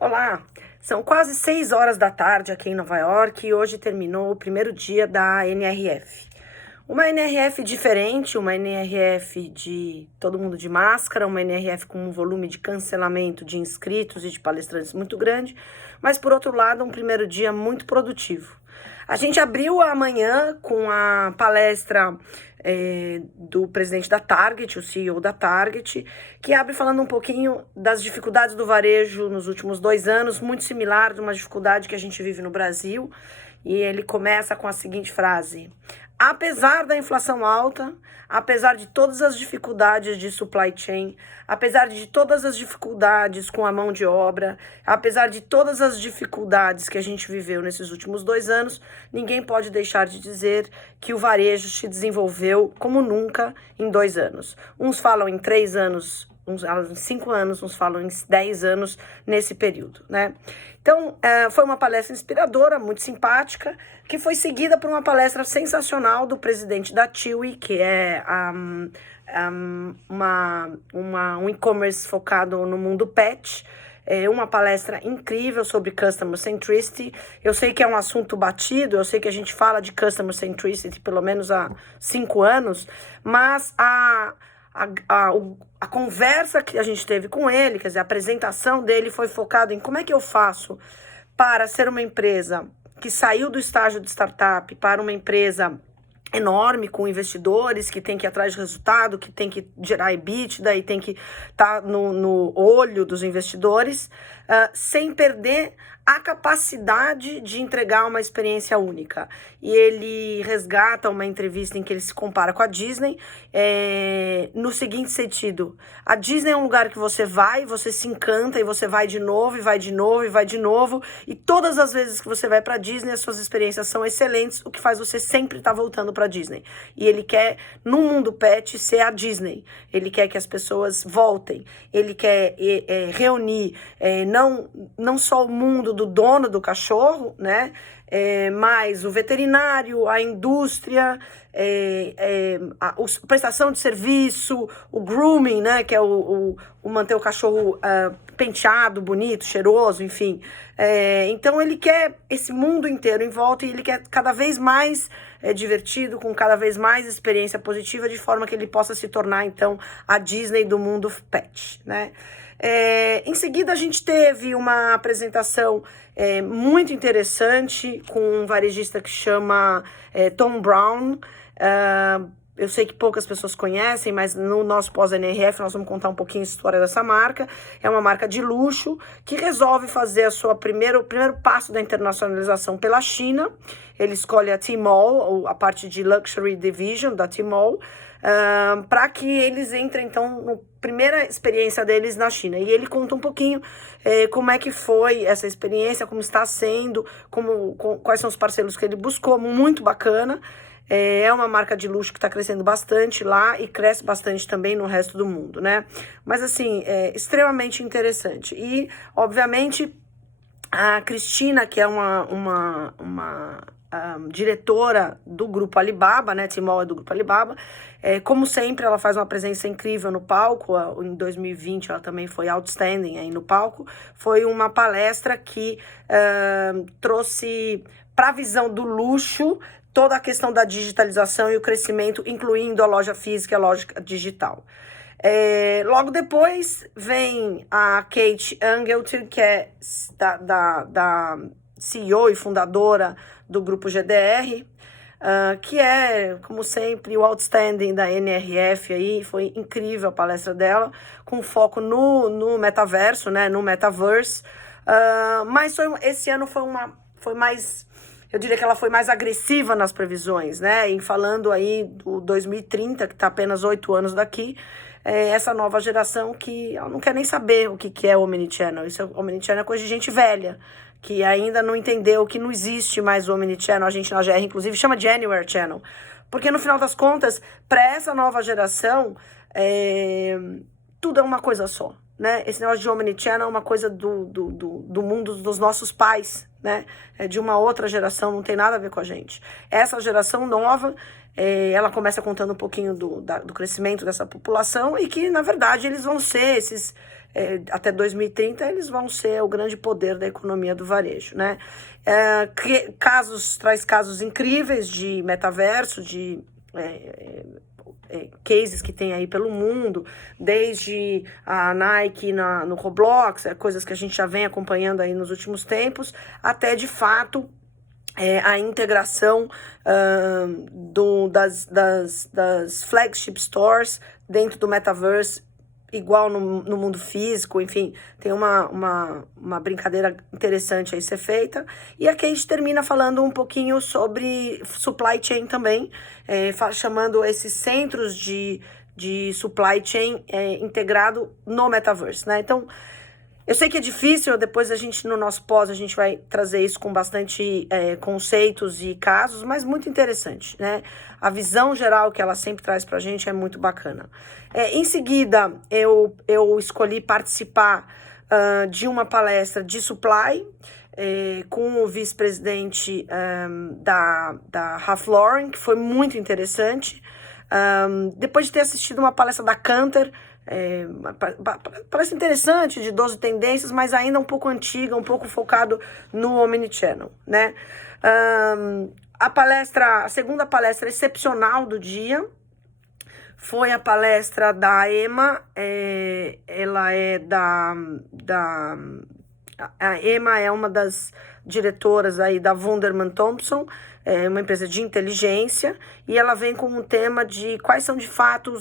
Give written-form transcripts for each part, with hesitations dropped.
Olá, são quase 6 horas da tarde aqui em Nova York e hoje terminou o primeiro dia da NRF. Uma NRF diferente, uma NRF de todo mundo de máscara, uma NRF com um volume de cancelamento de inscritos e de palestrantes muito grande, mas por outro lado um primeiro dia muito produtivo. A gente abriu a manhã com a palestra do presidente da Target, o CEO da Target, que abre falando um pouquinho das dificuldades do varejo nos últimos 2 anos, muito similar de uma dificuldade que a gente vive no Brasil. E ele começa com a seguinte frase: apesar da inflação alta, apesar de todas as dificuldades de supply chain, apesar de todas as dificuldades com a mão de obra, apesar de todas as dificuldades que a gente viveu nesses últimos 2 anos, ninguém pode deixar de dizer que o varejo se desenvolveu como nunca em 2 anos. Uns falam em 3 anos, uns falam em 5 anos, uns falam em 10 anos nesse período, né? Então, foi uma palestra inspiradora, muito simpática, que foi seguida por uma palestra sensacional do presidente da TIWI, que é um e-commerce focado no mundo pet. Uma palestra incrível sobre Customer Centricity. Eu sei que é um assunto batido, eu sei que a gente fala de Customer Centricity pelo menos há 5 anos, mas a conversa que a gente teve com ele, quer dizer, a apresentação dele foi focada em como é que eu faço para ser uma empresa que saiu do estágio de startup para uma empresa enorme, com investidores, que tem que ir atrás de resultado, que tem que gerar EBITDA e tem que estar no olho dos investidores, sem perder a capacidade de entregar uma experiência única. E ele resgata uma entrevista em que ele se compara com a Disney, no seguinte sentido: a Disney é um lugar que você vai, você se encanta e você vai de novo, e vai de novo, e vai de novo, e todas as vezes que você vai para Disney, as suas experiências são excelentes, o que faz você sempre estar voltando para Disney. E ele quer, no mundo pet, ser a Disney. Ele quer que as pessoas voltem, ele quer reunir não só o mundo do dono do cachorro, né? Mas o veterinário, a indústria, a prestação de serviço, o grooming, né? Que é o manter o cachorro penteado, bonito, cheiroso, enfim. Então ele quer esse mundo inteiro em volta e ele quer cada vez mais divertido, com cada vez mais experiência positiva, de forma que ele possa se tornar, então, a Disney do mundo pet, né? Em seguida, a gente teve uma apresentação muito interessante com um varejista que chama Thom Browne. Eu sei que poucas pessoas conhecem, mas no nosso pós-NRF nós vamos contar um pouquinho a história dessa marca. É uma marca de luxo que resolve fazer o primeiro passo da internacionalização pela China. Ele escolhe a Tmall, a parte de Luxury Division da Tmall, para que eles entrem, então, na primeira experiência deles na China. E ele conta um pouquinho como é que foi essa experiência, como está sendo, quais são os parceiros que ele buscou, muito bacana. É uma marca de luxo que está crescendo bastante lá e cresce bastante também no resto do mundo, né? Mas, assim, é extremamente interessante. E, obviamente, a Cristina, que é uma diretora do Grupo Alibaba, né? Tmall é do Grupo Alibaba. Como sempre, ela faz uma presença incrível no palco. Em 2020, ela também foi outstanding aí no palco. Foi uma palestra que trouxe para a visão do luxo toda a questão da digitalização e o crescimento, incluindo a loja física e a loja digital. Logo depois vem a Kate Engelting, que é da CEO e fundadora do Grupo GDR, que é, como sempre, o outstanding da NRF aí. Foi incrível a palestra dela, com foco no metaverso, né, no metaverse. Mas esse ano foi mais... Eu diria que ela foi mais agressiva nas previsões, né? E falando aí do 2030, que está apenas 8 anos daqui, essa nova geração que ela não quer nem saber o que é o Omnichannel. Omnichannel é coisa de gente velha, que ainda não entendeu que não existe mais o Omnichannel. A gente na GR, inclusive, chama de Anywhere Channel. Porque, no final das contas, para essa nova geração, tudo é uma coisa só, né? Esse negócio de Omnichannel é uma coisa do mundo dos nossos pais, né? É de uma outra geração, não tem nada a ver com a gente. Essa geração nova, ela começa contando um pouquinho do crescimento dessa população e que, na verdade, eles vão ser esses até 2030 eles vão ser o grande poder da economia do varejo, né? Traz casos incríveis de metaverso, de cases que tem aí pelo mundo, desde a Nike no Roblox, coisas que a gente já vem acompanhando aí nos últimos tempos, até de fato a integração das flagship stores dentro do metaverse, igual no mundo físico. Enfim, tem uma brincadeira interessante aí ser feita. E aqui a gente termina falando um pouquinho sobre supply chain também, chamando esses centros de supply chain integrado no metaverse, né? Então, eu sei que é difícil, depois no nosso pós, a gente vai trazer isso com bastante conceitos e casos, mas muito interessante, né? A visão geral que ela sempre traz pra gente é muito bacana. Em seguida, eu escolhi participar de uma palestra de supply com o vice-presidente da Ralph Lauren, que foi muito interessante. Depois de ter assistido uma palestra da Canter, parece interessante, de 12 tendências, mas ainda um pouco antiga, um pouco focado no Omnichannel, né? A segunda palestra excepcional do dia foi a palestra da Emma. Ela é a Emma é uma das diretoras aí da Wunderman Thompson, uma empresa de inteligência, e ela vem com um tema de quais são de fato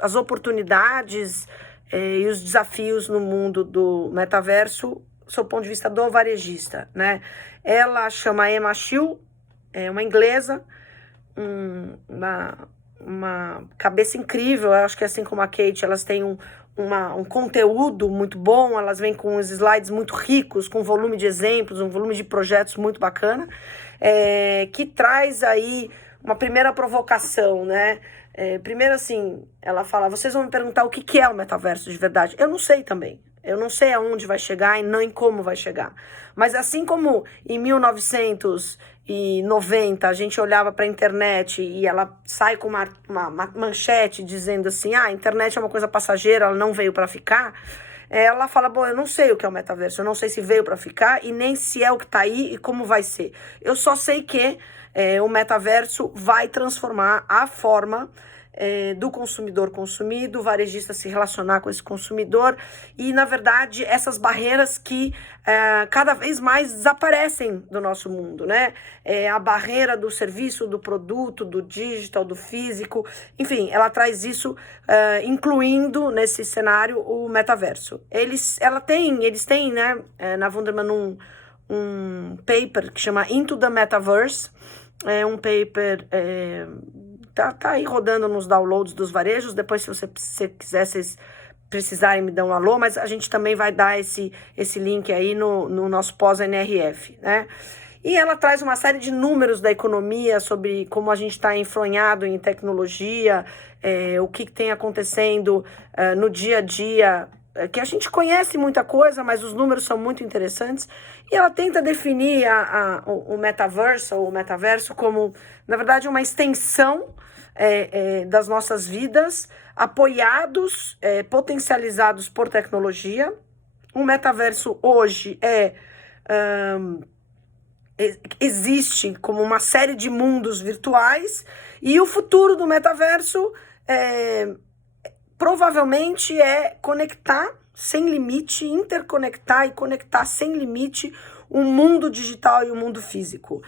as oportunidades e os desafios no mundo do metaverso, sob o ponto de vista do varejista, né? Ela chama Emma Schill, é uma inglesa, uma cabeça incrível. Eu acho que assim como a Kate, elas têm um conteúdo muito bom, elas vêm com os slides muito ricos, com volume de exemplos, um volume de projetos muito bacana, que traz aí uma primeira provocação, né? Primeiro, assim, ela fala: vocês vão me perguntar o que é o metaverso de verdade. Eu não sei também. Eu não sei aonde vai chegar e nem como vai chegar. Mas assim como em 1990 a gente olhava para a internet e ela sai com uma manchete dizendo assim: a internet é uma coisa passageira, ela não veio para ficar. Ela fala: bom, eu não sei o que é o metaverso, eu não sei se veio para ficar e nem se é o que está aí e como vai ser. Eu só sei que o metaverso vai transformar a forma do consumidor consumir, do varejista se relacionar com esse consumidor, e, na verdade, essas barreiras que cada vez mais desaparecem do nosso mundo, né? A barreira do serviço, do produto, do digital, do físico, enfim, ela traz isso, incluindo nesse cenário o metaverso. Eles têm, né, na Wunderman um paper que chama Into the Metaverse. É um paper, tá aí rodando nos downloads dos varejos. Depois, se você quiser, vocês precisarem, me dão um alô, mas a gente também vai dar esse link aí no nosso pós-NRF, né? E ela traz uma série de números da economia sobre como a gente está enfronhado em tecnologia, o que tem acontecendo no dia a dia, que a gente conhece muita coisa, mas os números são muito interessantes. E ela tenta definir o metaverso, ou o metaverso, como, na verdade, uma extensão das nossas vidas, apoiados, potencializados por tecnologia. O metaverso hoje existe como uma série de mundos virtuais, e o futuro do metaverso provavelmente é conectar sem limite, interconectar e conectar sem limite o mundo digital e o mundo físico.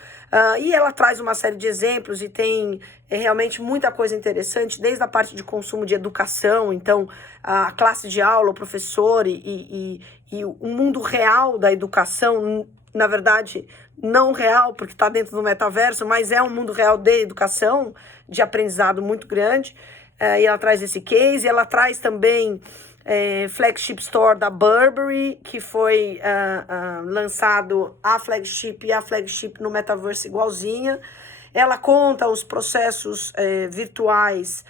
E ela traz uma série de exemplos e tem realmente muita coisa interessante, desde a parte de consumo de educação, então a classe de aula, o professor e o mundo real da educação, na verdade, não real, porque está dentro do metaverso, mas é um mundo real de educação, de aprendizado muito grande. E ela traz esse case, ela traz também flagship store da Burberry, que foi lançado a flagship e a flagship no metaverso igualzinha. Ela conta os processos virtuais,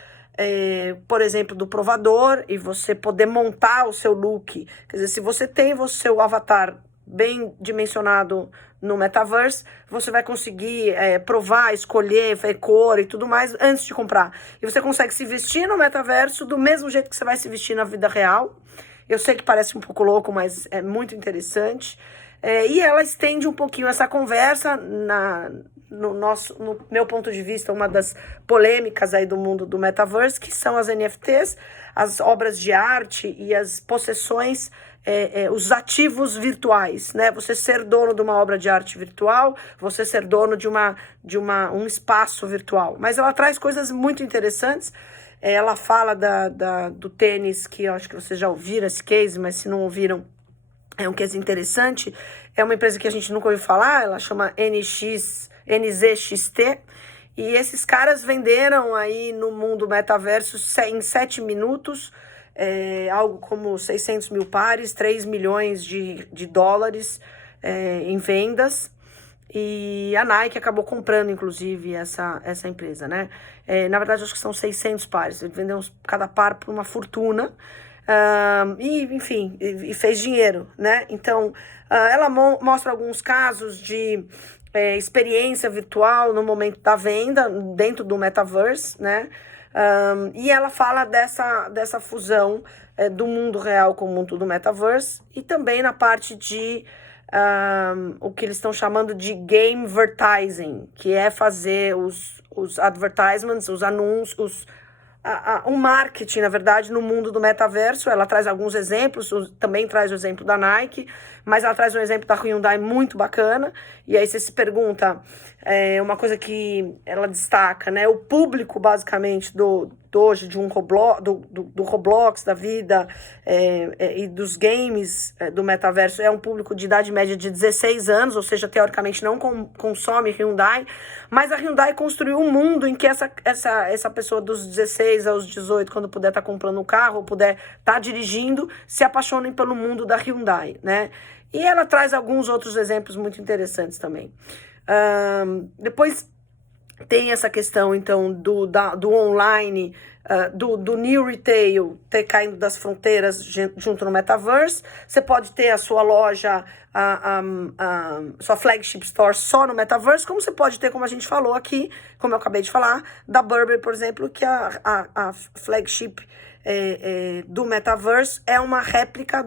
por exemplo, do provador, e você poder montar o seu look. Quer dizer, se você tem o seu avatar bem dimensionado no metaverse, você vai conseguir provar, escolher, ver cor e tudo mais antes de comprar. E você consegue se vestir no metaverso do mesmo jeito que você vai se vestir na vida real. Eu sei que parece um pouco louco, mas é muito interessante. E ela estende um pouquinho essa conversa no meu ponto de vista, uma das polêmicas aí do mundo do metaverse, que são as NFTs, as obras de arte e as possessões, os ativos virtuais, né? Você ser dono de uma obra de arte virtual, você ser dono de um espaço virtual. Mas ela traz coisas muito interessantes. Ela fala do tênis, que eu acho que vocês já ouviram esse case, mas se não ouviram, é um case interessante. É uma empresa que a gente nunca ouviu falar, ela chama NZXT, e esses caras venderam aí no mundo metaverso em 7 minutos, algo como 600 mil pares, 3 milhões de dólares em vendas. E a Nike acabou comprando, inclusive, essa empresa, né? Na verdade, acho que são 600 pares. Ele vendeu cada par por uma fortuna. Enfim, e fez dinheiro, né? Então, ela mostra alguns casos de experiência virtual no momento da venda, dentro do metaverse, né? E ela fala dessa fusão do mundo real com o mundo do metaverse, e também na parte de o que eles estão chamando de gamevertising, que é fazer os advertisements, os anúncios, o marketing, na verdade, no mundo do metaverso. Ela traz alguns exemplos, também traz o exemplo da Nike, mas ela traz um exemplo da Hyundai muito bacana. E aí você se pergunta, uma coisa que ela destaca, né? O público, basicamente, hoje de do Roblox da vida e dos games do metaverso é um público de idade média de 16 anos, ou seja, teoricamente não consome Hyundai, mas a Hyundai construiu um mundo em que essa pessoa dos 16 aos 18, quando puder estar comprando um carro, ou puder estar dirigindo, se apaixonem pelo mundo da Hyundai, né? E ela traz alguns outros exemplos muito interessantes também. Depois tem essa questão, então, do online, do new retail ter caindo das fronteiras junto no metaverse. Você pode ter a sua loja, sua flagship store só no metaverse, como você pode ter, como a gente falou aqui, como eu acabei de falar, da Burberry, por exemplo, que a flagship do metaverse é uma réplica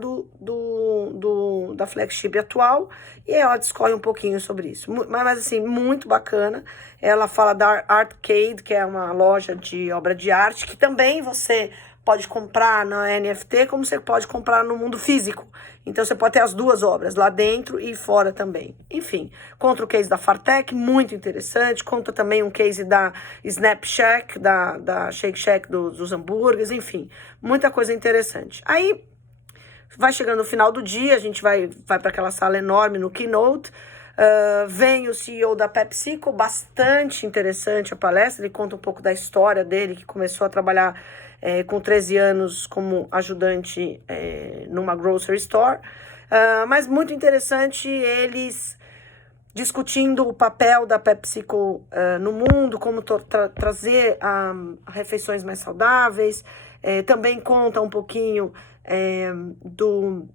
da flagship atual, e ela discorre um pouquinho sobre isso, mas assim, muito bacana. Ela fala da Artcade, que é uma loja de obra de arte, que também você pode comprar na NFT, como você pode comprar no mundo físico. Então, você pode ter as duas obras, lá dentro e fora também. Enfim, conta o case da Fartec, muito interessante. Conta também um case da Snap Shack, da Shake Shack dos hambúrgueres, enfim. Muita coisa interessante. Aí, vai chegando no final do dia, a gente vai para aquela sala enorme no Keynote. Vem o CEO da PepsiCo, bastante interessante a palestra. Ele conta um pouco da história dele, que começou a trabalhar com 13 anos como ajudante numa grocery store. Mas muito interessante eles discutindo o papel da PepsiCo no mundo, como trazer refeições mais saudáveis. Também conta um pouquinho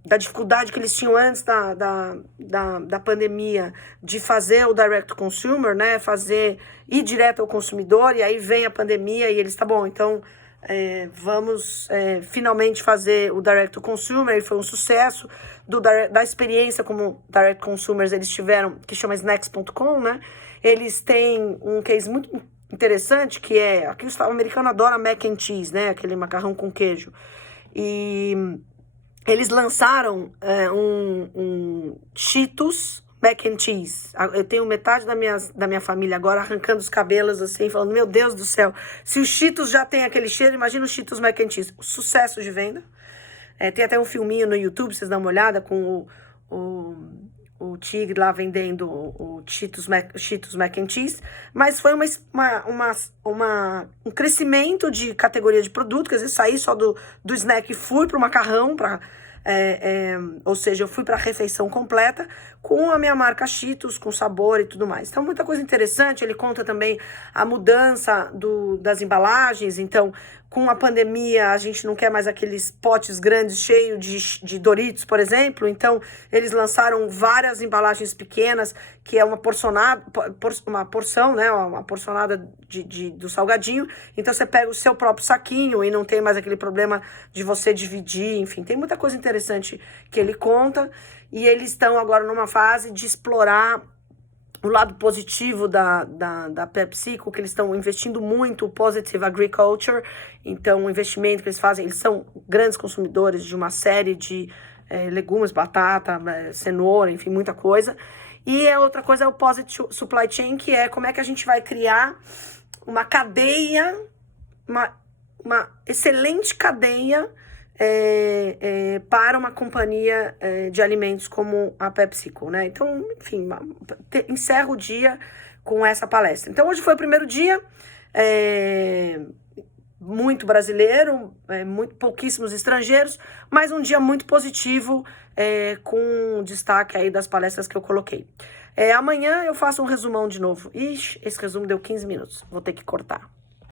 da dificuldade que eles tinham antes da pandemia de fazer o direct to consumer, né? Ir direto ao consumidor, e aí vem a pandemia e eles, tá bom, então vamos finalmente fazer o direct to consumer, e foi um sucesso da experiência como direct consumers eles tiveram, que chama snacks.com, né? Eles têm um case muito interessante, que aqui o americano adora mac and cheese, né? Aquele macarrão com queijo. E eles lançaram um Cheetos mac and cheese. Eu tenho metade da minha família agora arrancando os cabelos assim, falando, meu Deus do céu, se o Cheetos já tem aquele cheiro, imagina o Cheetos mac and cheese. Sucesso de venda. Tem até um filminho no YouTube, vocês dão uma olhada, com o tigre lá vendendo o Cheetos mac and cheese. Mas foi um crescimento de categoria de produto, quer dizer, saí só do snack e fui para o macarrão, ou seja, eu fui para a refeição completa com a minha marca Cheetos, com sabor e tudo mais. Então, muita coisa interessante. Ele conta também a mudança das embalagens. Então, com a pandemia, a gente não quer mais aqueles potes grandes cheios de Doritos, por exemplo. Então, eles lançaram várias embalagens pequenas, que é uma porção, né? Uma porcionada do salgadinho. Então, você pega o seu próprio saquinho e não tem mais aquele problema de você dividir. Enfim, tem muita coisa interessante que ele conta. E eles estão agora numa fase de explorar o lado positivo da PepsiCo, que eles estão investindo muito, o Positive Agriculture. Então, o investimento que eles fazem, eles são grandes consumidores de uma série de legumes, batata, cenoura, enfim, muita coisa. E a outra coisa é o Positive Supply Chain, que é como é que a gente vai criar uma cadeia, uma excelente cadeia para uma companhia de alimentos como a PepsiCo, né? Então, enfim, encerro o dia com essa palestra. Então, hoje foi o primeiro dia, muito brasileiro, muito pouquíssimos estrangeiros, mas um dia muito positivo, com destaque aí das palestras que eu coloquei. Amanhã eu faço um resumão de novo. Ixi, esse resumo deu 15 minutos, vou ter que cortar.